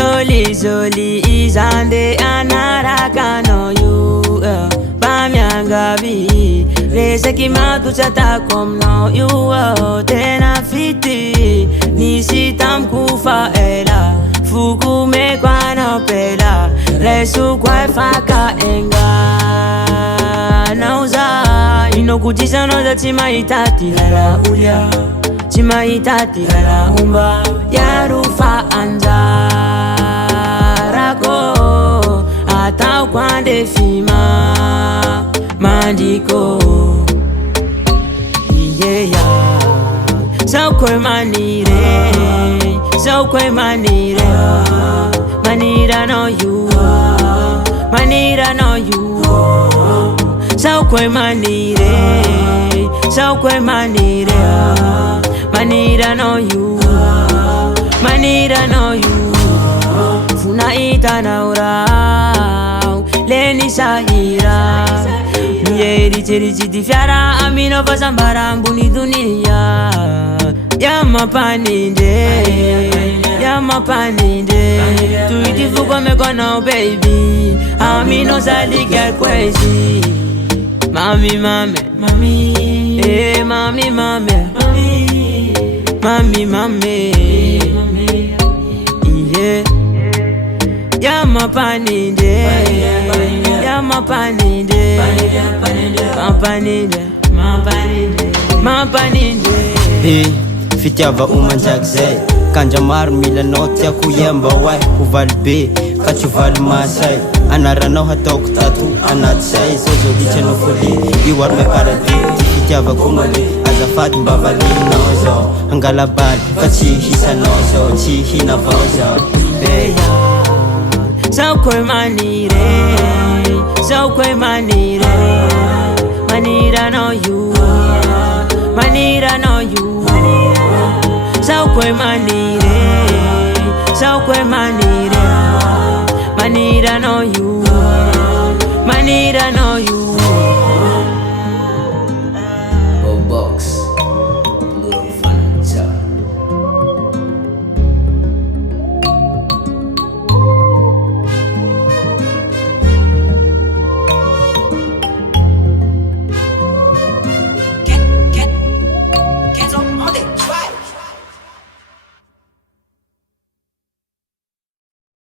Zoli izande anaraka no you Bamyangavi Reza kimatu chata kom no you Tena fiti Nisi tam kufa ela Fuku me kwa no pela Resu kwa faka enga Nauza Inokujisa no za chima itati lala ulia Chima itati lala umba Yarufa anja Atau kwande fima mandiko yeah so kwe manire manira no you so kwe manire manira no you funa ita naura Leni Sahira Nieri cherichi di fiara Amino pasambara mbuni dunia Yama paninde Tuiti fuko meko now baby Amino sali get crazy Mami Eh mami Yeah Yama paninde Hey, fitiava umanjagzay Kanjamar mila notya kuyemba wai Uvalbe, kachuval masay Anaranao hataoko tatu anatsay Zozo dichano foli, iwar me paradis Fitiava kumali, azafady mbavalina zao Angalabal, kachihisa zao Chihina vao zao Hey So kwe manire Manira no you So kwe manire